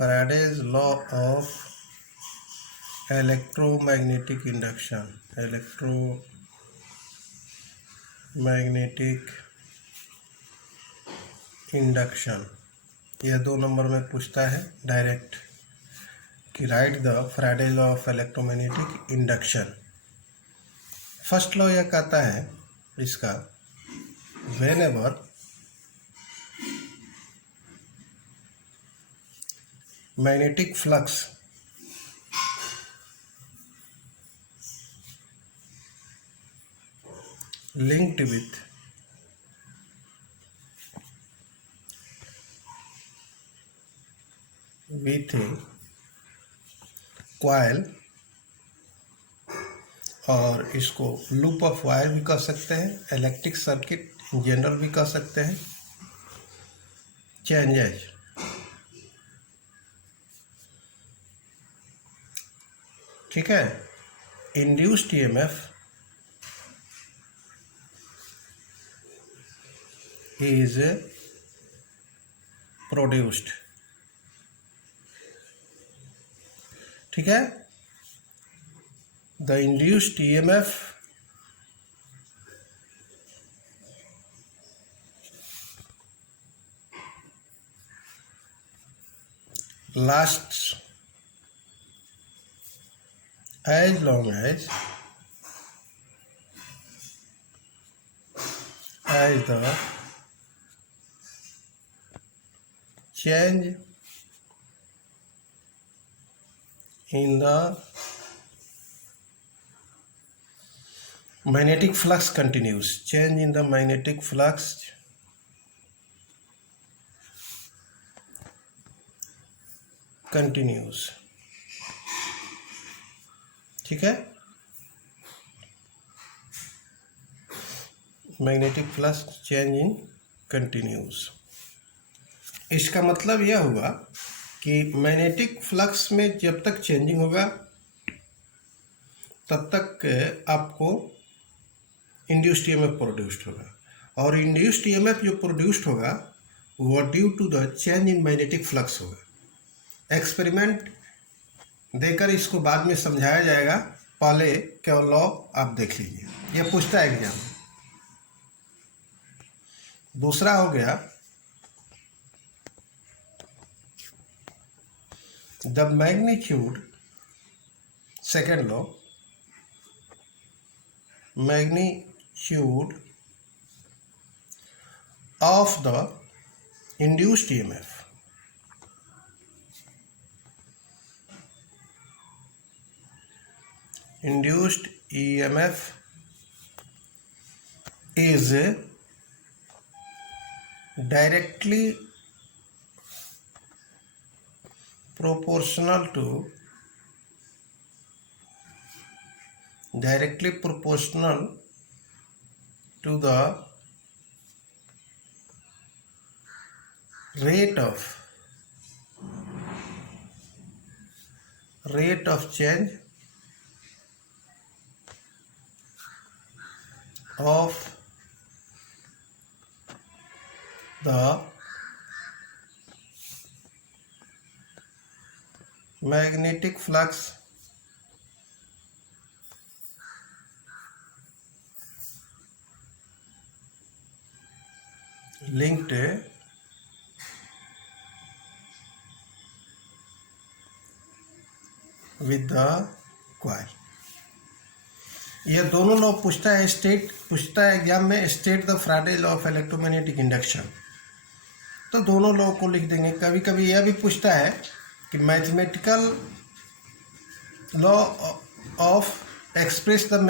Faraday's law of electromagnetic induction. Electromagnetic induction, यह 2 number में पूछता है डायरेक्ट कि right the Faraday law of electromagnetic induction. First law यह कहता है इसका, whenever magnetic flux linked with a coil, और इसको लूप ऑफ वायर भी कह सकते हैं, इलेक्ट्रिक सर्किट इन जनरल भी कह सकते हैं, चेंजेज ठीक है, इंड्यूस्ड ईएमएफ is produced। ठीक है, the induced EMF lasts as long as the change in the magnetic flux continues। Change in the magnetic flux continues। ठीक है, magnetic flux change in continuous. इसका मतलब यह हुआ कि मैग्नेटिक फ्लक्स में जब तक चेंजिंग होगा तब तक आपको इंड्यूस्ड ईएमएफ प्रोड्यूस्ड होगा, और इंड्यूस्ड ईएमएफ जो प्रोड्यूस्ड होगा वो due to the change in magnetic flux होगा। एक्सपेरिमेंट देकर इसको बाद में समझाया जाएगा, पहले क्या लॉ आप देख लीजिए, यह पूछता है एग्जाम। दूसरा हो गया the magnitude, second law, magnitude of the induced EMF is directly proportional to the rate of change of the magnetic flux linked with the coil। यह दोनों लॉ पूछता है एग्जाम में, state the Faraday law of electromagnetic induction. तो दोनों law को लिख देंगे। कभी कभी यह भी पूछता है कि mathematical law of express the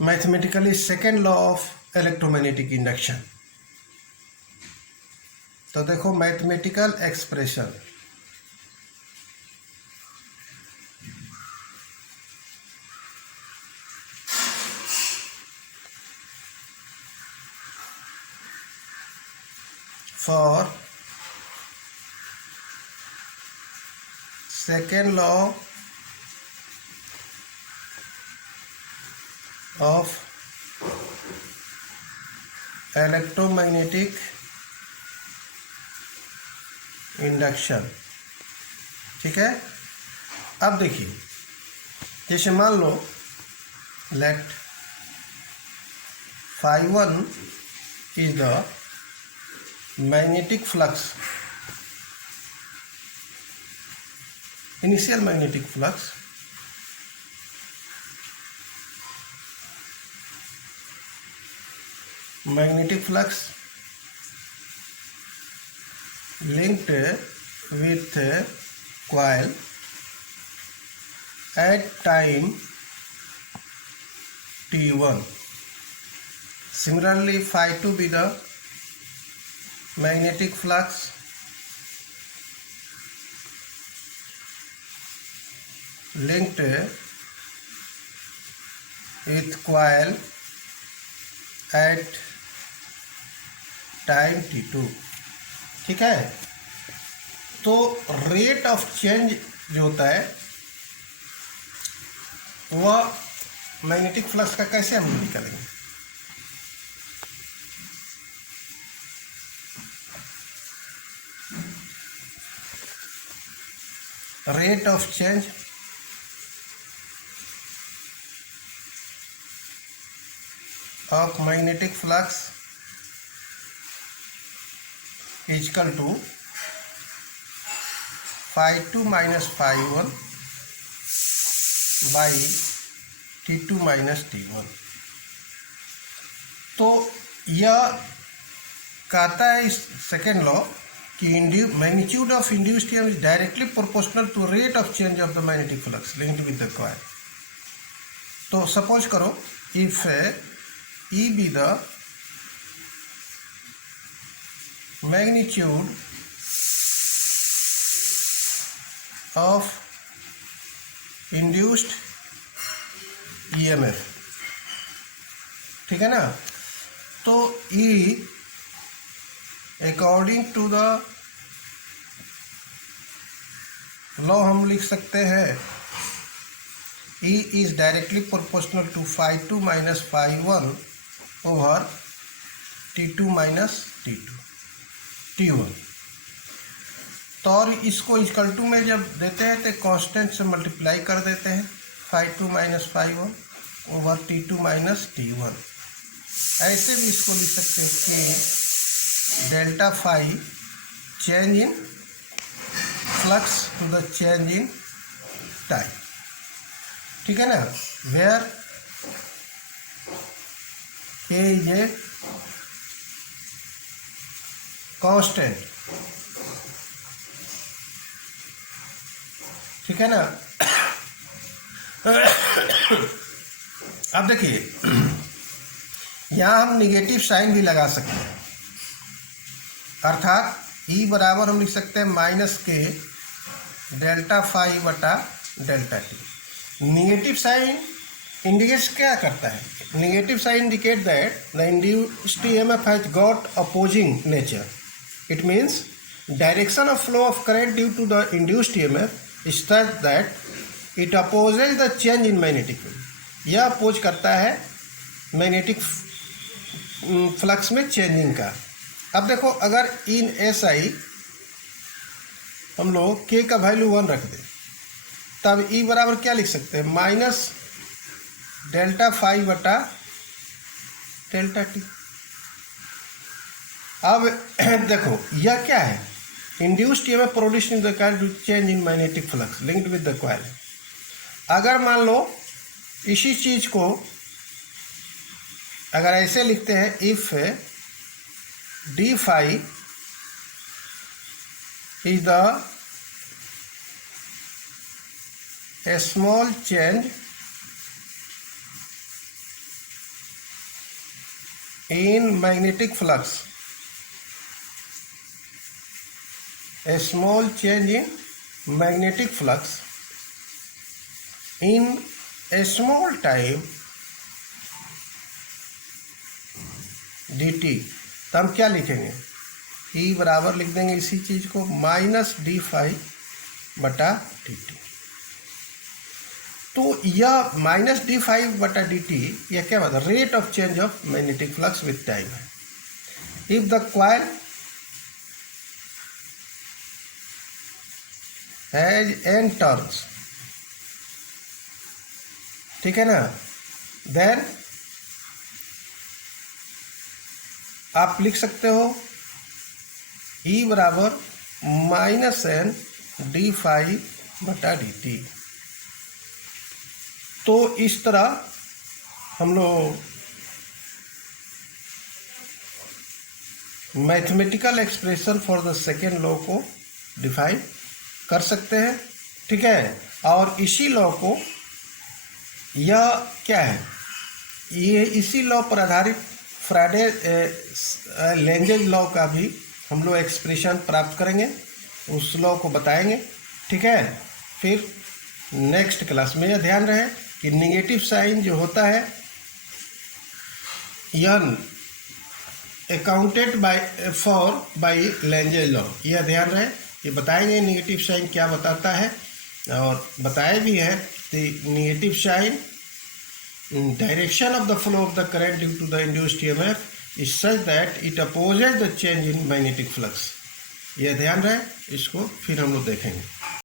mathematically second law of electromagnetic induction. तो देखो mathematical expression, for second law of electromagnetic induction. ठीक है, अब देखिए, जैसे मान लो let φ1 is the magnetic flux, initial magnetic flux, linked with coil at time t1. Similarly, φ2 be the magnetic flux linked with coil at time t2। ठीक है, तो रेट ऑफ चेंज जो होता है वह मैग्नेटिक फ्लक्स का कैसे हम निकालेंगे? Rate of change of magnetic flux is equal to φ2 minus φ1 by t2 minus t1। तो यह कहता है इस सेकेंड लॉ कि magnitude of induced EMF is directly proportional to rate of change of the magnetic flux linked with the coil. तो suppose करो if E be the magnitude of induced EMF, ठीक है ना, तो E according to the law हम लिख सकते हैं E is directly proportional to φ2 minus φ1 over t2 minus t1। तो और इसको इक्वल टू में जब देते हैं तो कांस्टेंट से मल्टीप्लाई कर देते हैं, φ2 minus φ1 over t2 minus t1। ऐसे भी इसको लिख सकते हैं कि delta phi change in flux to the change in time. ठीक है ना, where k is a constant. ठीक है ना, अब देखिए यहां हम निगेटिव साइन भी लगा सकते हैं, अर्थात E बराबर हम लिख सकते हैं माइनस के डेल्टा फाई बटा delta t. Negative sign indicate क्या करता है? Negative sign indicate that the induced EMF has got opposing nature. It means direction of flow of current due to the induced EMF is such that it opposes the change in magnetic field। यह oppose करता है magnetic flux में changing का। अब देखो अगर इन SI हम लोग K का वैल्यू 1 रख दें तब E बराबर क्या लिख सकते हैं? माइनस डेल्टा फाई बटा डेल्टा टी। अब देखो यह क्या है? Induced EMF produced in the coil due to change in magnetic flux linked with the coil. अगर मान लो इसी चीज को अगर ऐसे लिखते हैं, if d phi is the a small change in magnetic flux, a small change in magnetic flux in a small time dt, तो हम क्या लिखेंगे? E बराबर लिख देंगे इसी चीज को माइनस डी फाई बटा डी टी। तो यह माइनस डी फाई बटा डी टी यह क्या बात है? Rate of change of magnetic flux with time है। If the coil has n turns, ठीक है ना, देन आप लिख सकते हो E बराबर -n d∅/dt। तो इस तरह हम लोग mathematical expression for the second law को डिफाइन कर सकते हैं, ठीक है। और इसी लॉ को, यह क्या है, ये इसी लॉ पर आधारित फ्राडे लेंजेज लॉ का भी हम लोग एक्सप्रेशन प्राप्त करेंगे, उस लॉ को बताएंगे, ठीक है। फिर नेक्स्ट क्लास में यह ध्यान रहे कि निगेटिव साइन जो होता है यह अकाउंटेड बाय लेंजेज लॉ, यह ड्यान रहे, ये बताएंगे निगेटिव साइन क्या बताता है, और बताए भी है the negative sign direction of the flow of the current due to the induced EMF is such that it opposes the change in magnetic flux। यह ध्यान रहे, इसको फिर हम लोग देखेंगे।